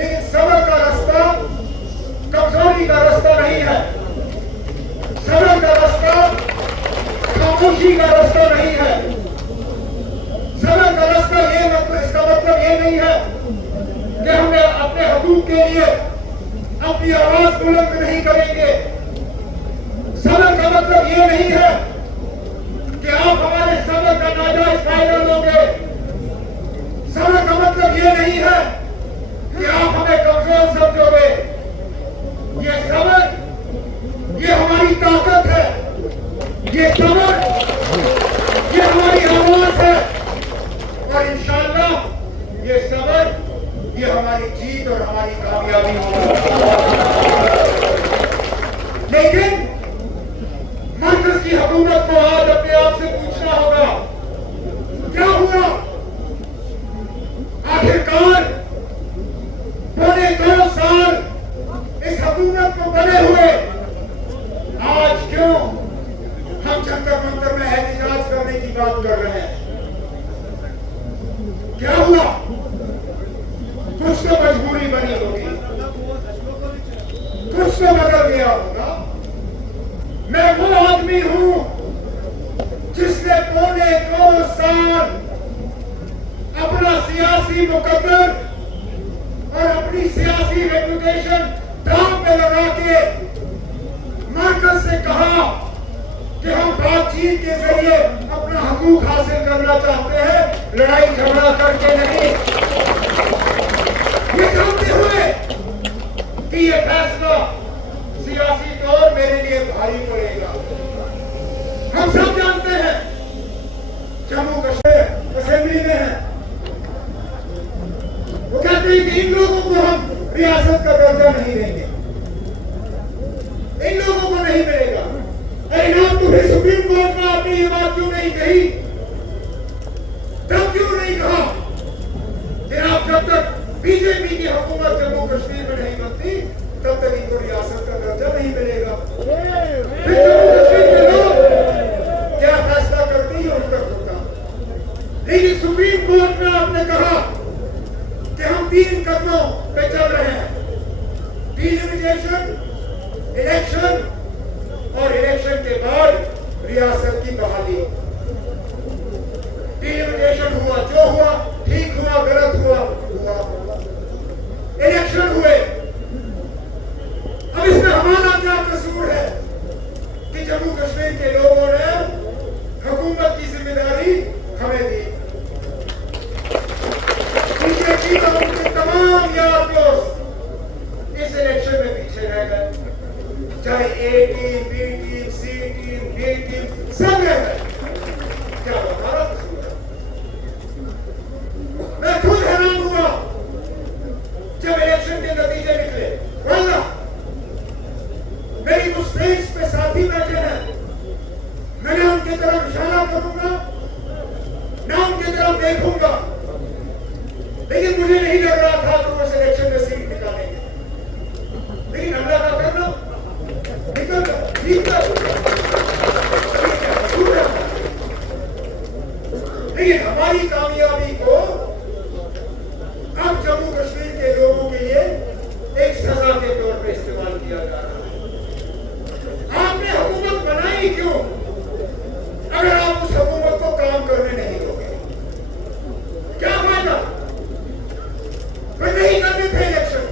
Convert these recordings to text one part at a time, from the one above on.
लेकिन सबर का रास्ता कमजोरी का रास्ता नहीं है। सबर का रास्ता खामोशी का रास्ता नहीं है। सबर का रास्ता इसका मतलब ये नहीं है कि हम अपने हकूक के लिए अपनी आवाज बुलंद नहीं करेंगे। सबर का मतलब ये नहीं है कि आप हमारे सबर का नाजायज फायदा लोगे। सबर का मतलब ये नहीं है कि आप हमें कमजोर समझोगे। ये सबर, ये हमारी ताकत है। ये सबर, ये हमारी आवाज है। और इंशाअल्लाह ये सबर, ये हमारी जीत और हमारी कामयाबी होगी। लेकिन मरकज की हुकूमत को आज अपने आप से पूछना होगा, क्या हुआ? आखिरकार पौने 2 साल इस हुकूमत को बने हुए आज क्यों हम जंतर मंतर में एहतजाज करने की बात कर रहे हैं? क्या हुआ? कुछ तो मजबूरी बनी होगी, कुछ तो बदल गया होगा। मैं वो आदमी हूं जिसने पौने 2 साल अपना सियासी मुकद्दर और अपनी सियासी रेपुटेशन दांव पे लगा के मरकज से कहा कि हम बातचीत के जरिए अपना हकूक हासिल करना चाहते हैं, लड़ाई झगड़ा करके नहीं। ये जानते हुए कि ये फैसला सियासी तौर मेरे लिए भारी पड़ेगा। हम सब जानते हैं जम्मू कश्मीर असेंबली में है, वो कहते हैं कि इन लोगों को हम रियासत का दर्जा नहीं देंगे, इन लोगों को नहीं मिलेगा। अरे ना, तुम्हें सुप्रीम कोर्ट में आपने ये बात क्यों नहीं कही? तब क्यों नहीं कहा कि आप जब तक बीजेपी की हुकूमत जम्मू कश्मीर में नहीं बनती तब तक इनको रियासत का दर्जा नहीं मिलेगा। फिर जम्मू कश्मीर के लोग क्या फैसला करते हैं उन तक होता। लेकिन सुप्रीम कोर्ट में आपने कहा कि हम 3 कदमों पे चल रहे हैं, डिलिमिटेशन, इलेक्शन और इलेक्शन के बाद रियासत की बहाली। डिलिमिटेशन हुआ, जो हुआ ठीक हुआ, गलत हुआ हुआ। इलेक्शन हुए, अब इसमें हमारा क्या कसूर है कि जम्मू कश्मीर के लोगों ने हुकूमत की जिम्मेदारी हमें दी। उनके तमाम यार दोस्त इस इलेक्शन में पीछे रह गए, चाहे ए टीम, बी टीम, सी टीम, डी टीम, सब रह गए। क्या हमारा कसूर है? मैं खुद हैरान हुआ जब इलेक्शन के नतीजे निकले। वल्लाह मेरी उस स्टेज पे साथी बैठे हैं, मैंने उनकी तरफ इशारा करूंगा, ना उनकी तरफ देखूंगा, लेकिन मुझे नहीं लग रहा था कि वो इलेक्शन में सीट निकालेंगे। लेकिन अल्लाह का करना निकल लेकिन हमारी कामयाबी को अब जम्मू कश्मीर के लोगों के लिए एक सजा के तौर पे इस्तेमाल किया जा रहा है। आपने हुकूमत बनाई क्यों अगर आप उस हुकूमत को काम करने नहीं दोगे? क्या फायदा? फिर नहीं करने थे इलेक्शन।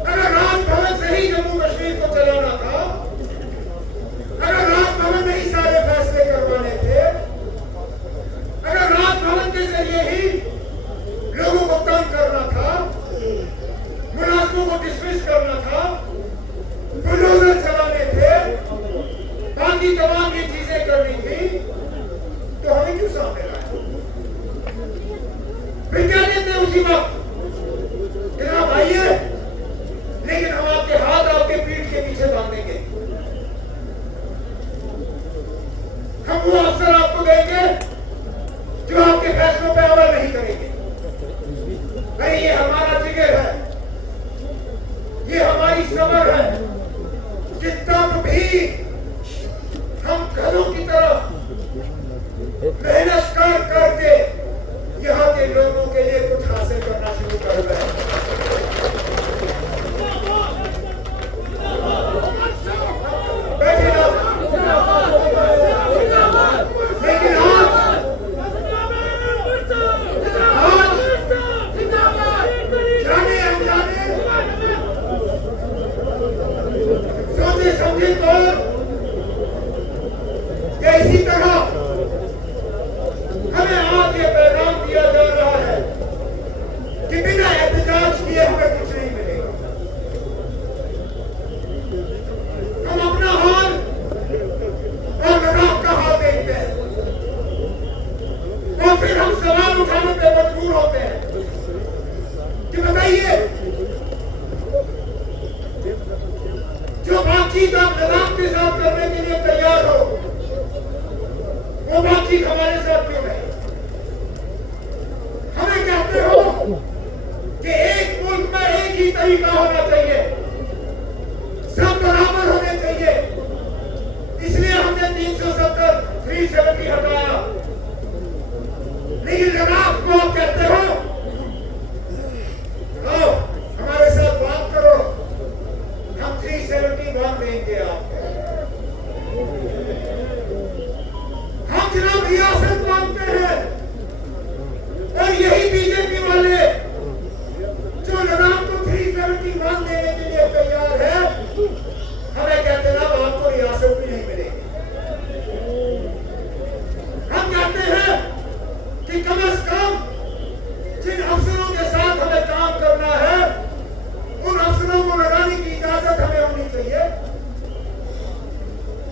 अगर राजभवन से ही जम्मू कश्मीर को चलाना था, अगर राजभवन में ही सारे फैसले करवाने थे, अगर राजभवन के जरिए ही लोगों को तंग करना था, मुलाजिमों को डिसमिस करना था, बुलडोजर चलाने थे, बाकी तमाम ये चीजें करनी थी, तो हमें क्यों सामने लाए? फिर क्या देते उसी वक्त कि आप आइए, लेकिन हम आपके हाथ आपके पीठ के पीछे बांधेंगे, हम वो अफसर आपको देंगे जो आपके फैसलों पर अमल नहीं करेंगे। अरे ये हमारा जिगर है, ये हमारी सबर है कि तब भी हम घरों की तरफ मेहनत करके यहाँ के लोगों के लिए कुछ हासिल करना शुरू कर रहे हैं। एहतजाज किए हमें कुछ नहीं मिलेगा। हम अपना हाल और लद्दाख का हाल देखते हैं और फिर हम सवाल उठाने पे मजबूर होते हैं कि बताइए, जो बातचीत आप लद्दाख के साथ करने के लिए तैयार हो, वो बातचीत हमारे साथ क्यों नहीं? हमें कहते हो कि एक मुल्क में एक ही तरीका होना चाहिए, सब बराबर होने चाहिए, इसलिए हमने 370 370 हटाया। लेकिन लद्दाख को आप कहते हो आओ हमारे साथ बात करो, हम 371 देंगे आपको। हम जनाब रियासत मांगते हैं और यही बीजेपी वाले जो लद्दाख को 371 देने के लिए तैयार है, हमें कहते हैं आपको रियासत भी नहीं मिलेगी। हम कहते हैं कि कम से कम जिन अफसरों के साथ हमें काम करना है, उन अफसरों को लगाने की इजाजत हमें होनी चाहिए।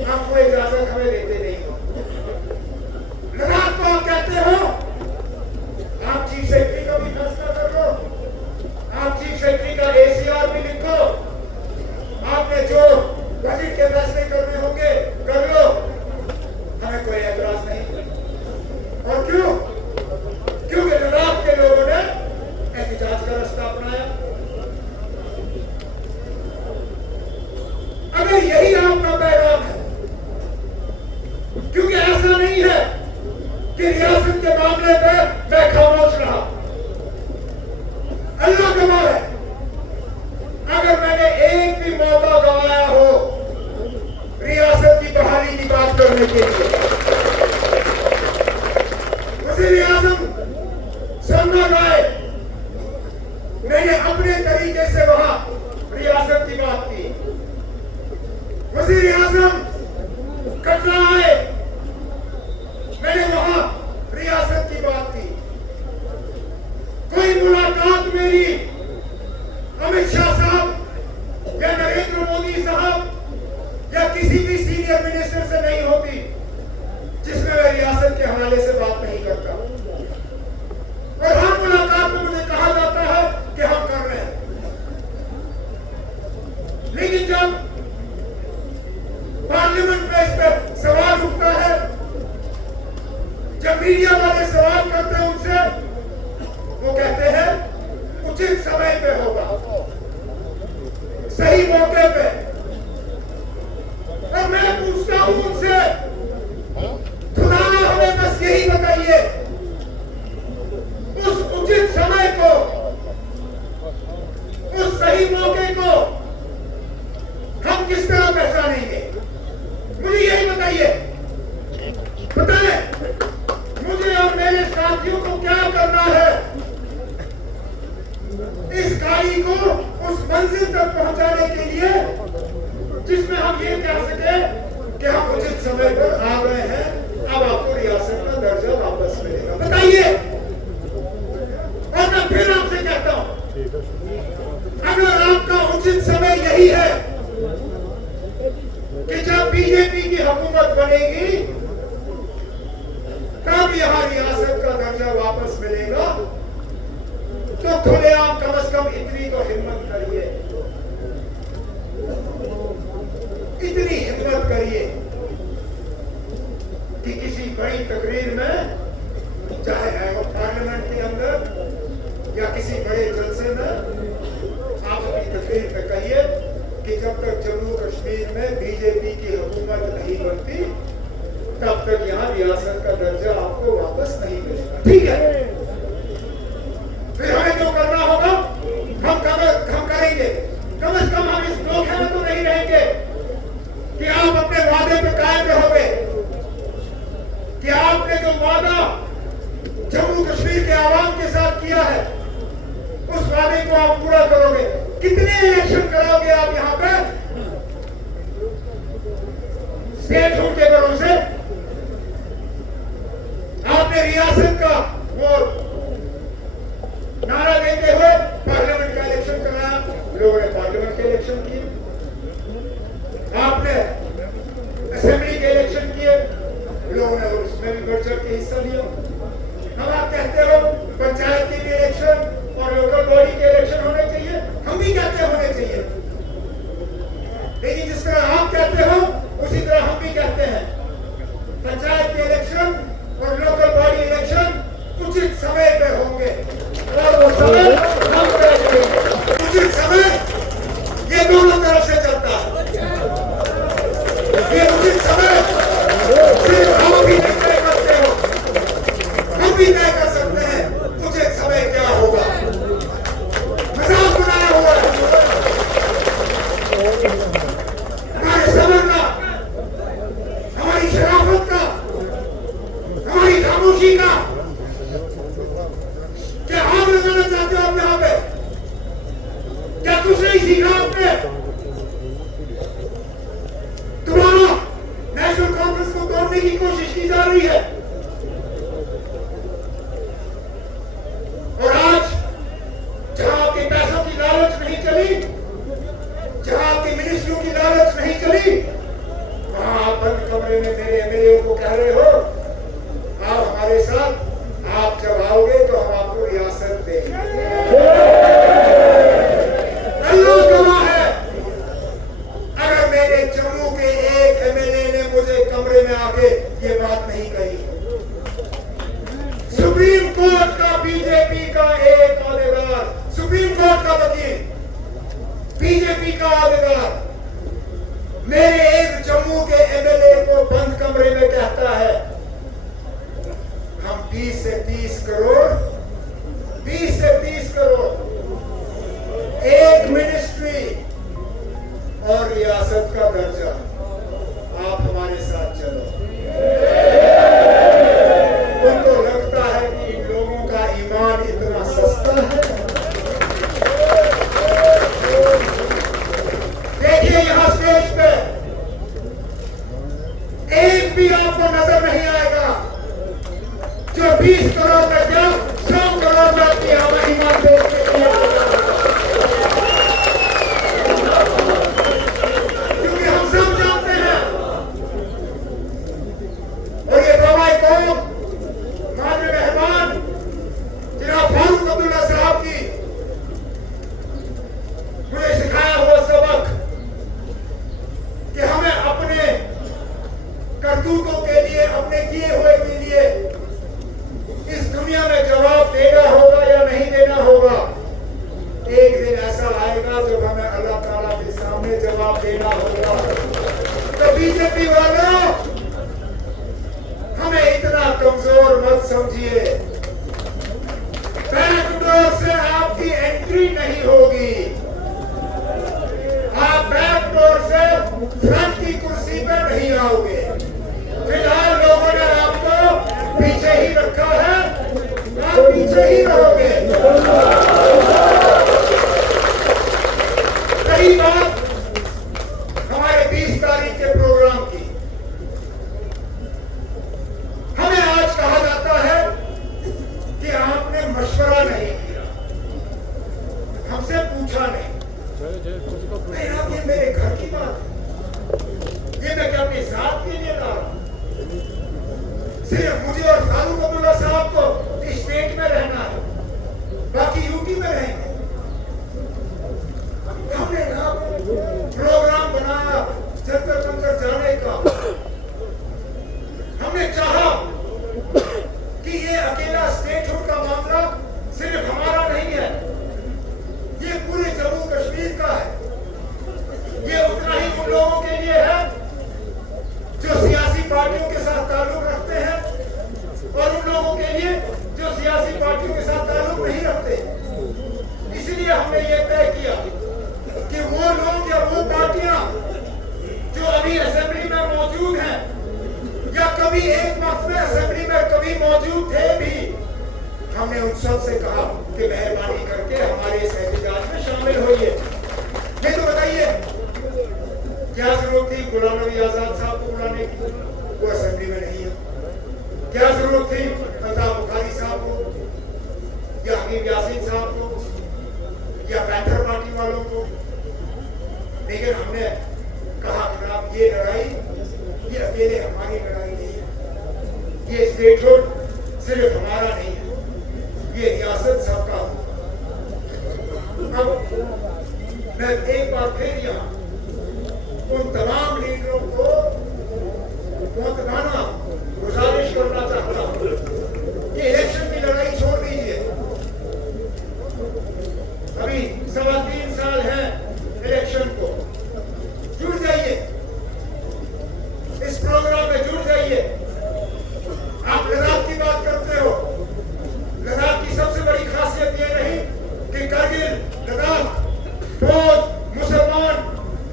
आप वो इजाजत हमें देते नहीं हो। लद्दाख को आप कहते हो आप चीफ सेक्रेटरी का भी फैसला कर लो, आप चीफ सेक्रेटरी का ACR भी लिखो, आपने जो बजट के फैसले करने होंगे कर लो, हमें कोई एतराज नहीं। और क्यों? क्योंकि लद्दाख के लोगों ने एहतजाज का रास्ता अपनाया। अगर यही आपका पैगाम है, क्योंकि ऐसा नहीं है कि रियासत के मामले में मैं खामोश रहा। अल्लाह गवाह है, अगर मैंने एक भी मौका गवाया हो रियासत की बहाली की बात करने के लिए, वज़ीर-ए-आज़म सलमान राय मैंने अपने तरीके से वहां रियासत की बात की। वज़ीर-ए-आज़म कटरा आए, मैंने वहां रियासत की बात की। कोई मुलाकात मेरी अमित शाह साहब या नरेंद्र मोदी साहब या किसी भी सीनियर मिनिस्टर से नहीं होती जिसमें मैं रियासत के हवाले से बात नहीं करता। और हर मुलाकात में मुझे कहा जाता है कि हम कर रहे हैं, लेकिन जब पार्लियामेंट में इस पर सवाल उठता है, जब मीडिया वाले सवाल करते हैं उनसे, वो कहते हैं उचित समय पे होगा, सही मौके पे। और मैं पूछता हूं उनसे, खुदा हमें बस यही बताइए, उस उचित समय को, उस सही मौके को हम किस तरह पहचानेंगे? मुझे यही बताइए। बताएं मुझे और मेरे साथियों को क्या करना है इस गाड़ी को उस मंजिल तक पहुंचाने के लिए जिसमें हम ये कह सके कि हम उचित समय पर आ गए हैं, अब आपको रियासत का दर्जा वापस मिलेगा। बताइए। और मैं फिर आपसे कहता हूं, अगर आपका उचित समय यही है कि जब बीजेपी की हुकूमत बनेगी तब यहां रियासत का दर्जा वापस मिलेगा, तो खुलेआम कम से कम इतनी तो हिम्मत करिए, इतनी हिम्मत करिए कि किसी बड़ी तकरीर में, चाहे पार्लियामेंट के अंदर या किसी बड़े जलसे में, आप अपनी तकरीर में कहिए कि जब तक जम्मू कश्मीर में बीजेपी की हुकूमत नहीं बनती तब तक यहाँ रियासत का दर्जा आपको वापस नहीं मिलेगा। ठीक है, फिर हमें जो करना होगा हम करेंगे। कम से कम हम इस धोखे में तो नहीं रहेंगे कि आप अपने वादे पे कायम रहोगे, कि आपने जो वादा जम्मू कश्मीर के आवाम के साथ किया है उस वादे को आप पूरा करोगे। कितने इलेक्शन कराओगे आप यहाँ पे स्टेट हुड के भरोसे? आपने रियासत का वो नारा देते हुए हम भी कहते होने चाहिए, लेकिन जिस तरह आप कहते हो उसी तरह हम भी कहते हैं। पंचायत के इलेक्शन और लोकल बॉडी इलेक्शन उचित समय पे होंगे और वो समय हम तय करेंगे। उचित समय ये दोनों तरफ से चलता है। ये उचित समय सिर्फ हम भी नहीं तय करते हो, हम भी तय कर सकते हैं उचित समय क्या होगा। मजाक बनाया हुआ है हमारे सबर का, हमारी शराफत का, हमारी खामोशी का। क्या आग लगाना चाहते हो आप यहाँ पे? क्या कुछ नहीं सीखा आपने? दोबारा नेशनल कॉन्फ्रेंस को तोड़ने की कोशिश की जा रही है और आज जहां आपके पैसों की लालच नहीं चली, जहां आपकी मिनिस्ट्रियों की लालच नहीं चली, वहां आप बंद कमरे में मेरे एमएलए को कह रहे हो आप हमारे साथ, आप जब आओगे तो हम आपको रियासत देंगे। अल्लाह गवाह है, अगर मेरे जम्मू के एक एमएलए ने मुझे कमरे में आके ये बात नहीं कही। सुप्रीम कोर्ट का बीजेपी का एक औहदेदार, सुप्रीम कोर्ट का वकील, बीजेपी का औहदेदार मेरे एक जम्मू के एमएलए को बंद कमरे में कहता है हम 20 से 30 करोड़, 20 से 30 करोड़ एक मिनिस्ट्री और रियासत का दर्जा, आप हमारे साथ चलो। उनको लगता है कि इन लोगों का ईमान इतना सस्ता है। देखिए यहां स्टेज पे एक भी आपको नजर नहीं आएगा जो 20 करोड़ में क्या 100 करोड़ में की हमारी ईमान देश के लिए, क्योंकि हम सब जानते हैं और ये दवाई को माननीय मेहमान जनाब फारूक अब्दुल्ला साहब की मुझे सिखाया हुआ सबक कि हमें अपने करतूतों के लिए, अपने किए हुए के लिए इस दुनिया में जवाब देना होगा या नहीं देना होगा। एक दिन ऐसा आएगा जब हमें अल्लाह ताला के सामने जवाब देना होगा। तो बीजेपी वालों हमें इतना कमजोर मत समझिए। बैकडोर से आपकी एंट्री नहीं होगी, आप बैकडोर से फ्रंट की कुर्सी पर नहीं आओगे। फिलहाल लोगों ने आपको पीछे ही रखा है, आप पीछे ही रहोगे। कई बात हमारे 20 तारीख के प्रोग्राम की, हमें आज कहा जाता है कि आपने मशवरा नहीं किया, हमसे पूछा नहीं। आप ये मेरे घर की बात है, ये मैं क्या अपनी जात के लिए ला रहा हूं? सिर्फ मुझे और फारूक अब्दुल्ला साहब को इस स्टेट में रहना है, बाकी यूपी में रहेंगे। हमने प्रोग्राम बनाया जंतर मंतर जाने का। हमने चाहा कि ये अकेला स्टेटहुड का मामला सिर्फ हमारा नहीं है, ये पूरे जम्मू कश्मीर का है। ये उतना ही उन लोगों के लिए है जो सियासी पार्टियों के साथ ताल्लुक रखते हैं और उन लोगों के लिए जो सियासी पार्टियों के साथ ताल्लुक नहीं रखते। इसलिए हमने ये तय किया कि वो लोग या वो पार्टियां जो अभी असेंबली में मौजूद हैं या कभी एक वक्त में असेंबली में कभी मौजूद थे भी, हमने उन सब से कहा कि मेहरबानी करके हमारे इस एहतजाज में शामिल होइए। ये तो बताइए क्या जरूरत थी गुलाम नबी आजाद साहब को बुलाने की? वो असेंबली में नहीं है। क्या जरूरत थी अल्ताफ बुखारी साहब को या हकीम यासीन साहब को या पैंथर पार्टी वालों को? लेकिन हमने कहा जनाब ये लड़ाई ये अकेले हमारी लड़ाई नहीं है, ये स्टेटहुड सिर्फ हमारा नहीं है, ये रियासत सबका। अब मैं एक बार फिर यहाँ उन तमाम लीडरों को मतदाना गुजारिश करना चाहता हूँ कि इलेक्शन की लड़ाई छोड़ दीजिए। अभी 3.25 साल है इलेक्शन को, जुड़ जाइए, इस प्रोग्राम में जुड़ जाइए। आप लद्दाख की बात करते हो, लद्दाख की सबसे बड़ी खासियत ये नहीं कि करगिल, लद्दाख, फौज, मुसलमान,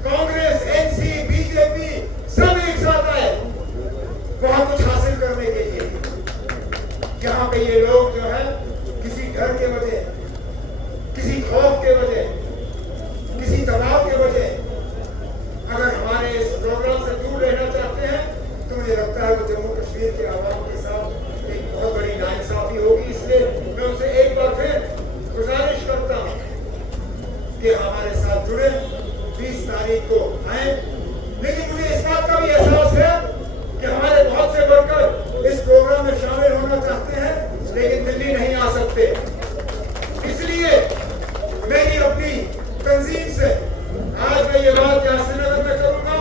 कांग्रेस, एनसी, बीजेपी सब एक साथ आए वहां कुछ हासिल करने के लिए। यहाँ पे ये लोग जो है किसी डर के वजह, किसी खौफ के वजह, किसी दबाव के वजह अगर हमारे इस प्रोग्राम से दूर रहना चाहते हैं तो मुझे लगता है वो जम्मू कश्मीर के आवाम के साथ एक बहुत बड़ी नाइंसाफी होगी। इसलिए मैं उनसे एक बार फिर गुजारिश करता हूँ कि हमारे साथ जुड़े, 20 तारीख को आए। लेकिन मुझे इस बात का भी एहसास है कि हमारे बहुत से वर्कर इस प्रोग्राम में शामिल होना चाहते हैं लेकिन दिल्ली नहीं आ सकते। इसलिए मेरी अपनी तंजीम से आज मैं ये बात यहाँ श्रीनगर में करूंगा,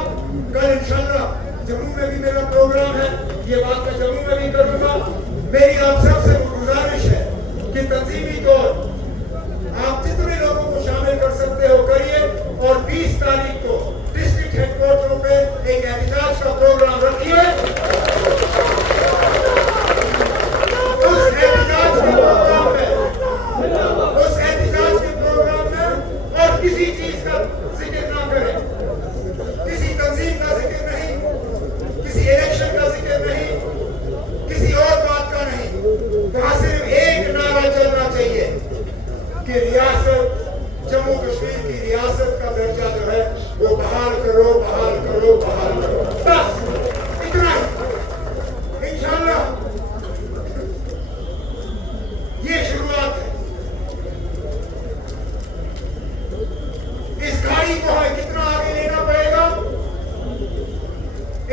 कल इंशाल्लाह जम्मू में भी मेरा प्रोग्राम है, ये बात मैं जम्मू में भी करूंगा। मेरी आप सबसे गुजारिश है कि तंजीमी तौर आप जितने लोगों को शामिल कर सकते हो करिए और 20 तारीख को डिस्ट्रिक्ट हेडक्वार्टरों पे एक एहतजाज का प्रोग्राम रखिए। उस एहतजाज के प्रोग्राम में और किसी चीज का जिक्र ना करें, किसी तंजीम का जिक्र नहीं, किसी इलेक्शन का जिक्र नहीं, किसी और बात का नहीं। वहां सिर्फ एक नारा चलना चाहिए कि रियासत, जम्मू कश्मीर की रियासत का दर्जा जो है वो बहाल करो, बहाल करो, बहाल करो। बस इतना ही। इंशाल्लाह ये शुरुआत है। इस गाड़ी को हमें कितना आगे लेना पड़ेगा,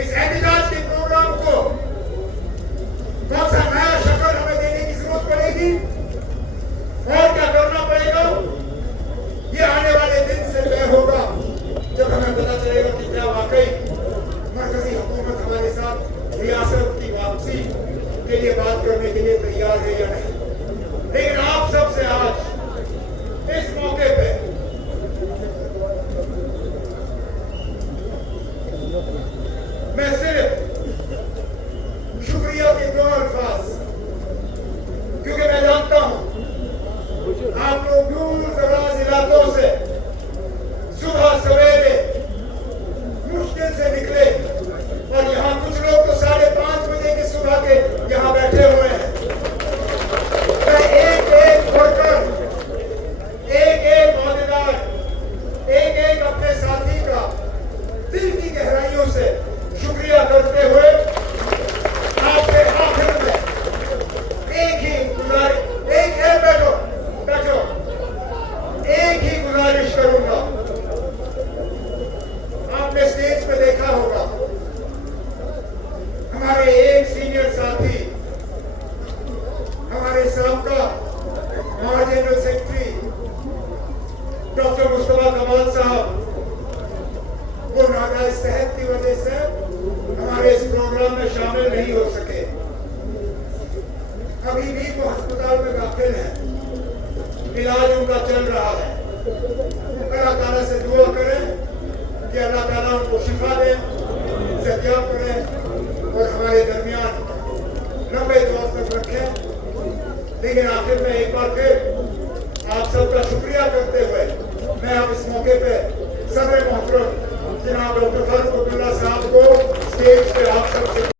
इस एहतजाज के प्रोग्राम को कौन सा नया शक्ल हमें देने की जरूरत पड़ेगी और क्या करना पड़ेगा, ये आने वाले दिन से तय होगा जब हमें पता चलेगा कि क्या वाकई मरकजी हुकूमत हमारे साथ रियासत की वापसी के लिए बात करने के लिए तैयार है या नहीं। लेकिन आप सबसे आज इस मौके पे मैं सिर्फ शुक्रिया के 2 अल्फाज, क्योंकि मैं जानता हूं आप लोग दूर दराज इलाकों से सुबह सवेरे मुश्किल से निकले और यहाँ कुछ लोग तो 5:30 बजे के सुबह के यहाँ बैठे हुए हैं। मैं एक वर्कर, एक औहदेदार, एक अपने साथी का दिल की गहराइयों से शुक्रिया करते हुए आपके आखिर में एक ही गुजारिश, बैठो, एक ही गुजारिश करूंगा। आपने स्टेज पे देखा होगा हमारे एक सीनियर साथी, हमारे साबका महाजनरल सेक्रेटरी डॉक्टर मुस्तफा कमाल साहब, वो नाजायज सेहत की वजह से हमारे इस प्रोग्राम में शामिल नहीं हो सके। अभी भी वो अस्पताल में दाखिल है, इलाज उनका चल रहा है। अल्लाह ताला से दुआ करें कि अल्लाह ताला उनको शिफा दे, सेहतयाब करें और हमारे दरमियान लंबे दौर तक रखें। लेकिन आखिर में एक बार फिर आप सबका शुक्रिया करते हुए मैं अब इस मौके पे सदर मोहतरम जनाब डॉक्टर